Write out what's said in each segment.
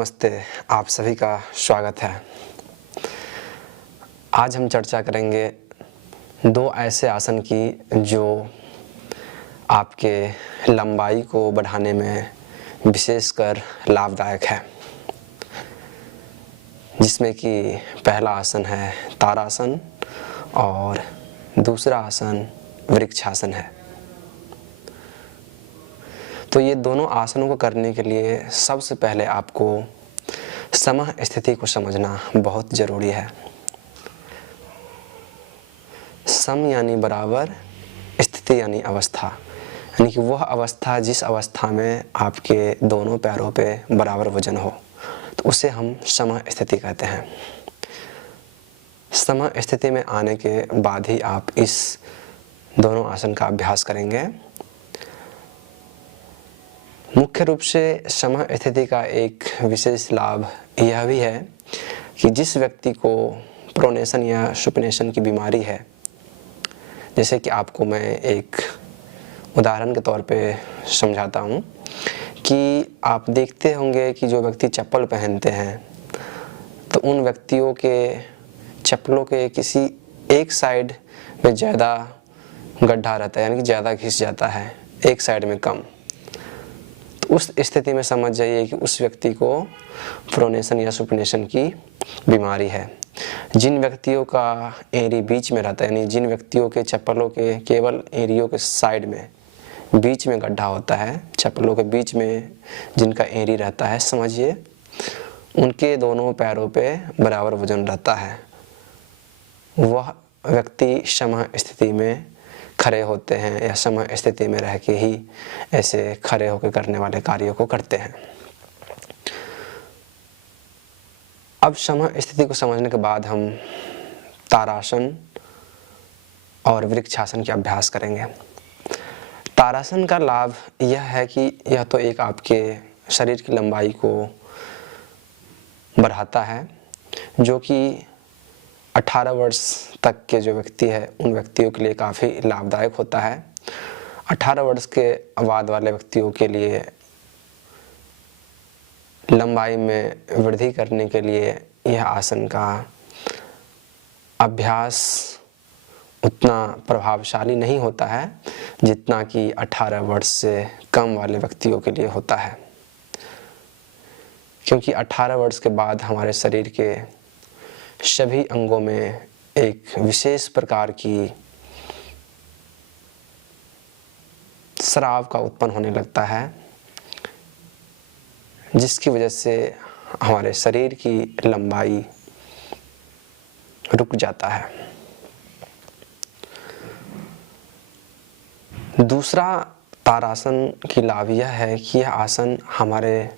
नमस्ते, आप सभी का स्वागत है। आज हम चर्चा करेंगे दो ऐसे आसन की जो आपके लंबाई को बढ़ाने में विशेषकर लाभदायक है, जिसमें कि पहला आसन है तारासन और दूसरा आसन वृक्षासन है। तो ये दोनों आसनों को करने के लिए सबसे पहले आपको सम स्थिति को समझना बहुत ज़रूरी है। सम यानी बराबर, स्थिति यानी अवस्था, यानी कि वह अवस्था जिस अवस्था में आपके दोनों पैरों पे बराबर वजन हो, तो उसे हम सम स्थिति कहते हैं। सम स्थिति में आने के बाद ही आप इस दोनों आसन का अभ्यास करेंगे। मुख्य रूप से सम स्थिति का एक विशेष लाभ यह भी है कि जिस व्यक्ति को प्रोनेशन या सुपनेशन की बीमारी है, जैसे कि आपको मैं एक उदाहरण के तौर पे समझाता हूँ कि आप देखते होंगे कि जो व्यक्ति चप्पल पहनते हैं तो उन व्यक्तियों के चप्पलों के किसी एक साइड में ज़्यादा गड्ढा रहता है, यानी कि ज़्यादा घिस जाता है, एक साइड में कम। तो उस स्थिति में समझ जाइए कि उस व्यक्ति को प्रोनेशन या सुपनेशन की बीमारी है। जिन व्यक्तियों का एड़ी बीच में रहता है, यानी जिन व्यक्तियों के चप्पलों के केवल एड़ियों के साइड में बीच में गड्ढा होता है, चप्पलों के बीच में जिनका एड़ी रहता है, समझिए उनके दोनों पैरों पे बराबर वजन रहता है। वह व्यक्ति सम स्थिति में खड़े होते हैं या सम स्थिति में रह के ही ऐसे खड़े होकर करने वाले कार्यों को करते हैं। अब सम स्थिति को समझने के बाद हम तारासन और वृक्षासन के अभ्यास करेंगे। तारासन का लाभ यह है कि यह तो एक आपके शरीर की लंबाई को बढ़ाता है, जो कि 18 वर्ष तक के जो व्यक्ति है उन व्यक्तियों के लिए काफ़ी लाभदायक होता है। 18 वर्ष के बाद वाले व्यक्तियों के लिए लंबाई में वृद्धि करने के लिए यह आसन का अभ्यास उतना प्रभावशाली नहीं होता है जितना कि 18 वर्ष से कम वाले व्यक्तियों के लिए होता है, क्योंकि 18 वर्ष के बाद हमारे शरीर के सभी अंगों में एक विशेष प्रकार की स्राव का उत्पन्न होने लगता है, जिसकी वजह से हमारे शरीर की लंबाई रुक जाता है। दूसरा तारासन की लाभ यह है कि यह आसन हमारे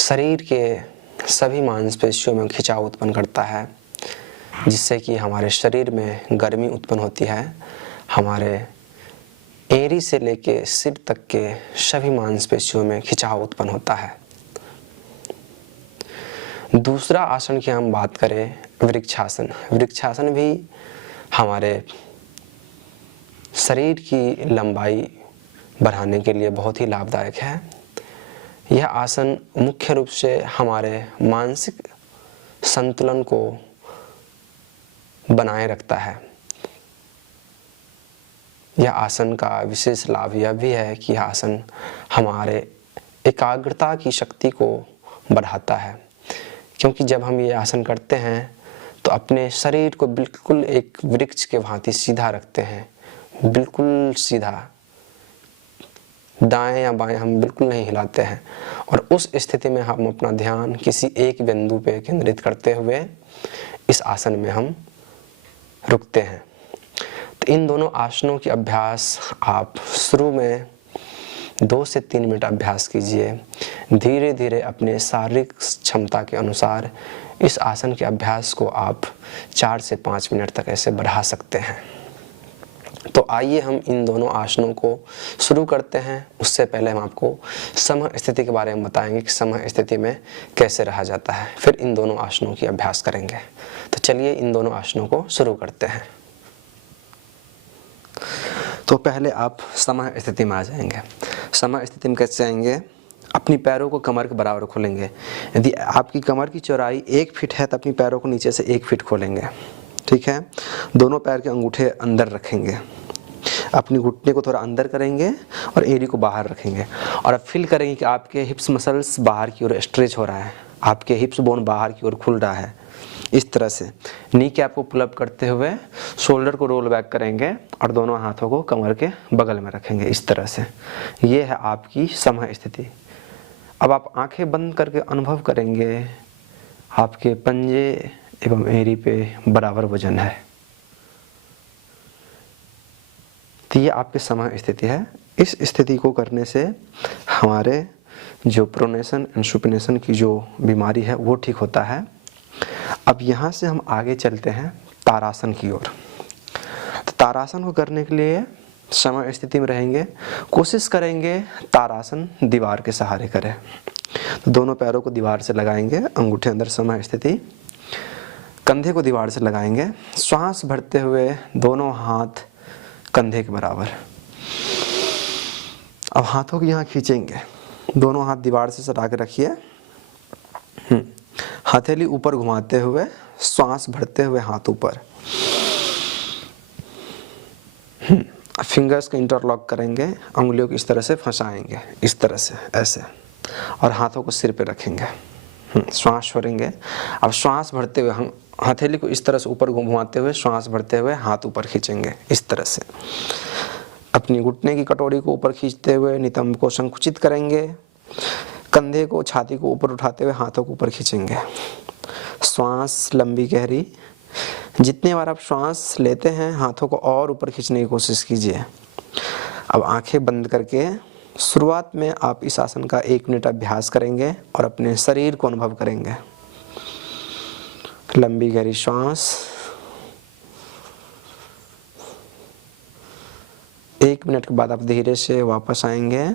शरीर के सभी मांसपेशियों में खिंचाव उत्पन्न करता है, जिससे कि हमारे शरीर में गर्मी उत्पन्न होती है। हमारे एड़ी से लेके सिर तक के सभी मांसपेशियों में खिंचाव उत्पन्न होता है। दूसरा आसन की हम बात करें वृक्षासन। वृक्षासन भी हमारे शरीर की लंबाई बढ़ाने के लिए बहुत ही लाभदायक है। यह आसन मुख्य रूप से हमारे मानसिक संतुलन को बनाए रखता है। यह आसन का विशेष लाभ यह भी है कि यह आसन हमारे एकाग्रता की शक्ति को बढ़ाता है, क्योंकि जब हम ये आसन करते हैं तो अपने शरीर को बिल्कुल एक वृक्ष के भांति सीधा रखते हैं, बिल्कुल सीधा, दाएं या बाएं हम बिल्कुल नहीं हिलाते हैं। और उस स्थिति में हम अपना ध्यान किसी एक बिंदु पे केंद्रित करते हुए इस आसन में हम रुकते हैं। तो इन दोनों आसनों की अभ्यास आप शुरू में 2 से 3 मिनट अभ्यास कीजिए। धीरे धीरे अपने शारीरिक क्षमता के अनुसार इस आसन के अभ्यास को आप 4 से 5 मिनट तक ऐसे बढ़ा सकते हैं। तो आइए हम इन दोनों आसनों को शुरू करते हैं। उससे पहले हम आपको सम स्थिति के बारे में बताएंगे कि सम स्थिति में कैसे रहा जाता है, फिर इन दोनों आसनों की अभ्यास करेंगे। तो चलिए इन दोनों आसनों को शुरू करते हैं। तो पहले आप सम स्थिति में आ जाएंगे। सम स्थिति में कैसे आएंगे? अपनी पैरों को कमर के बराबर खोलेंगे। यदि आपकी कमर की चौड़ाई 1 फीट है तो अपनी पैरों को नीचे से 1 फीट खोलेंगे, ठीक है। दोनों पैर के अंगूठे अंदर रखेंगे, अपनी घुटने को थोड़ा अंदर करेंगे और एड़ी को बाहर रखेंगे। और अब फील करेंगे कि आपके हिप्स मसल्स बाहर की ओर स्ट्रेच हो रहा है, आपके हिप्स बोन बाहर की ओर खुल रहा है। इस तरह से नी कैप को पुल अप करते हुए शोल्डर को रोल बैक करेंगे और दोनों हाथों को कमर के बगल में रखेंगे। इस तरह से ये है आपकी समय स्थिति। अब आप आंखें बंद करके अनुभव करेंगे आपके पंजे एवं एड़ी पे बराबर वजन है। तो ये आपकी समय स्थिति है। इस स्थिति को करने से हमारे जो प्रोनेशन एंड सुपिनेशन की जो बीमारी है वो ठीक होता है। अब यहाँ से हम आगे चलते हैं तारासन की ओर। तो तारासन को करने के लिए समय स्थिति में रहेंगे, कोशिश करेंगे तारासन दीवार के सहारे करें। तो दोनों पैरों को दीवार से लगाएंगे, अंगूठे अंदर समय स्थिति, कंधे को दीवार से लगाएंगे, श्वास भरते हुए दोनों हाथ कंधे के बराबर। अब हाथों को यहाँ खींचेंगे, दोनों हाथ दीवार से सटा के रखिए, हथेली ऊपर घुमाते हुए श्वास भरते हुए हाथ ऊपर। फिंगर्स को इंटरलॉक करेंगे, उंगलियों को इस तरह से फंसाएंगे, इस तरह से ऐसे, और हाथों को सिर पे रखेंगे। श्वास छोड़ेंगे। अब श्वास भरते हुए हम हथेली को इस तरह से ऊपर घुमाते हुए श्वास भरते हुए हाथ ऊपर खींचेंगे, इस तरह से। अपनी घुटने की कटोरी को ऊपर खींचते हुए नितंब को संकुचित करेंगे, कंधे को छाती को ऊपर उठाते हुए हाथों को ऊपर खींचेंगे। श्वास लंबी गहरी। जितने बार आप श्वास लेते हैं हाथों को और ऊपर खींचने की कोशिश कीजिए। अब आंखें बंद करके शुरुआत में आप इस आसन का 1 मिनट अभ्यास करेंगे और अपने शरीर को अनुभव करेंगे। लंबी गहरी श्वास। 1 मिनट के बाद आप धीरे से वापस आएंगे।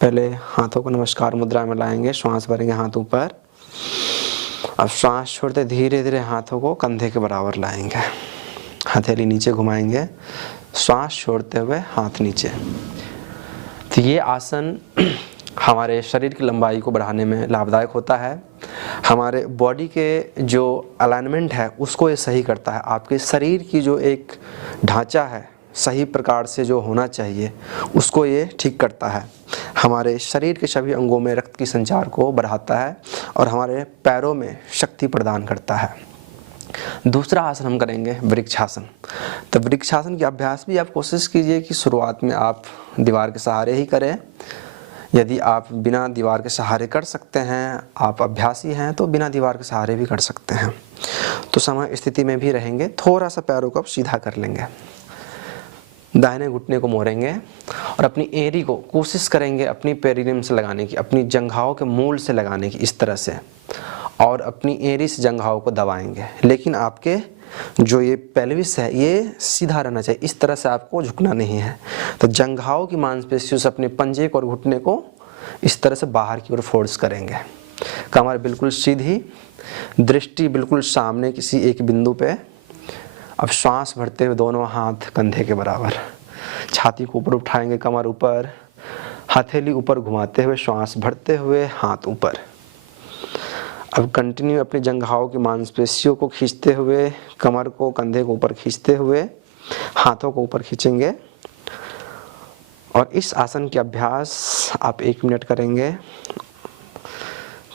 पहले हाथों को नमस्कार मुद्रा में लाएंगे, श्वास भरेंगे हाथ ऊपर। अब श्वास छोड़ते धीरे धीरे हाथों को कंधे के बराबर लाएंगे, हथेली नीचे घुमाएंगे, श्वास छोड़ते हुए हाथ नीचे। तो ये आसन हमारे शरीर की लंबाई को बढ़ाने में लाभदायक होता है। हमारे बॉडी के जो अलाइनमेंट है उसको ये सही करता है। आपके शरीर की जो एक ढांचा है सही प्रकार से जो होना चाहिए उसको ये ठीक करता है। हमारे शरीर के सभी अंगों में रक्त की संचार को बढ़ाता है और हमारे पैरों में शक्ति प्रदान करता है। दूसरा आसन हम करेंगे वृक्षासन। तो वृक्षासन के अभ्यास भी आप कोशिश कीजिए कि शुरुआत में आप दीवार के सहारे ही करें। यदि आप बिना दीवार के सहारे कर सकते हैं, आप अभ्यासी हैं, तो बिना दीवार के सहारे भी कर सकते हैं। तो समय स्थिति में भी रहेंगे, थोड़ा सा पैरों को आप सीधा कर लेंगे, दाहिने घुटने को मोड़ेंगे और अपनी एड़ी को कोशिश करेंगे अपनी पेरिनियम से लगाने की, अपनी जंघाओं के मूल से लगाने की, इस तरह से, और अपनी एड़ी से जंघाओं को दबाएंगे। लेकिन आपके जो ये पेल्विस है ये सीधा रहना चाहिए, इस तरह से आपको झुकना नहीं है। तो जंघाओं की मांसपेशियों से अपने पंजे को और घुटने को इस तरह से बाहर की ओर फोर्स करेंगे। कमर बिल्कुल सीधी, दृष्टि बिल्कुल सामने किसी एक बिंदु पे। अब श्वास भरते हुए दोनों हाथ कंधे के बराबर, छाती को ऊपर उठाएंगे, कमर ऊपर, हथेली ऊपर घुमाते हुए श्वास भरते हुए हाथ ऊपर। अब कंटिन्यू अपनी जंघाओं की मांसपेशियों को खींचते हुए, कमर को कंधे को ऊपर खींचते हुए हाथों को ऊपर खींचेंगे। और इस आसन के अभ्यास आप 1 मिनट करेंगे।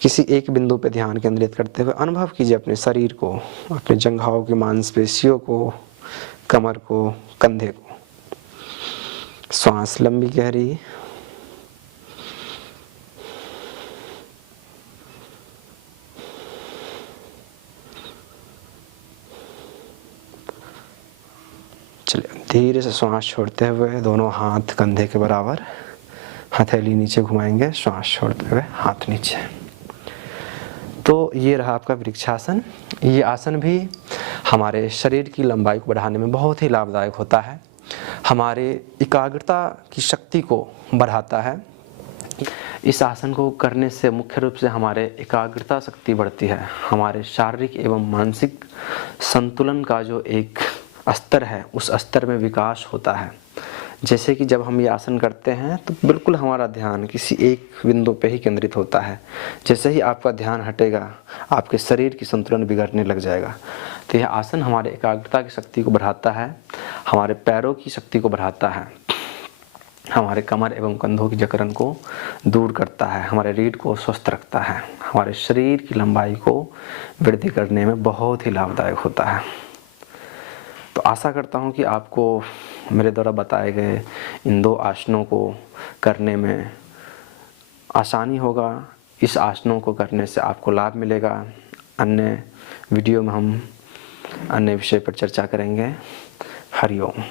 किसी एक बिंदु पर ध्यान केंद्रित करते हुए अनुभव कीजिए अपने शरीर को, अपने जंघाओं की मांसपेशियों को, कमर को, कंधे को। श्वास लंबी गहरी। चलिए धीरे से श्वास छोड़ते हुए दोनों हाथ कंधे के बराबर, हथेली नीचे घुमाएंगे, श्वास छोड़ते हुए हाथ नीचे। तो ये रहा आपका वृक्षासन। ये आसन भी हमारे शरीर की लंबाई को बढ़ाने में बहुत ही लाभदायक होता है, हमारे एकाग्रता की शक्ति को बढ़ाता है। इस आसन को करने से मुख्य रूप से हमारे एकाग्रता शक्ति बढ़ती है, हमारे शारीरिक एवं मानसिक संतुलन का जो एक स्तर है उस स्तर में विकास होता है। जैसे कि जब हम ये आसन करते हैं तो बिल्कुल हमारा ध्यान किसी एक बिंदु पे ही केंद्रित होता है। जैसे ही आपका ध्यान हटेगा, आपके शरीर की संतुलन बिगड़ने लग जाएगा। तो यह आसन हमारे एकाग्रता की शक्ति को बढ़ाता है, हमारे पैरों की शक्ति को बढ़ाता है, हमारे कमर एवं कंधों की जकड़न को दूर करता है, हमारे रीढ़ को स्वस्थ रखता है, हमारे शरीर की लंबाई को वृद्धि करने में बहुत ही लाभदायक होता है। तो आशा करता हूँ कि आपको मेरे द्वारा बताए गए इन 2 आसनों को करने में आसानी होगा। इस आसनों को करने से आपको लाभ मिलेगा। अन्य वीडियो में हम अन्य विषय पर चर्चा करेंगे। हरि ओम।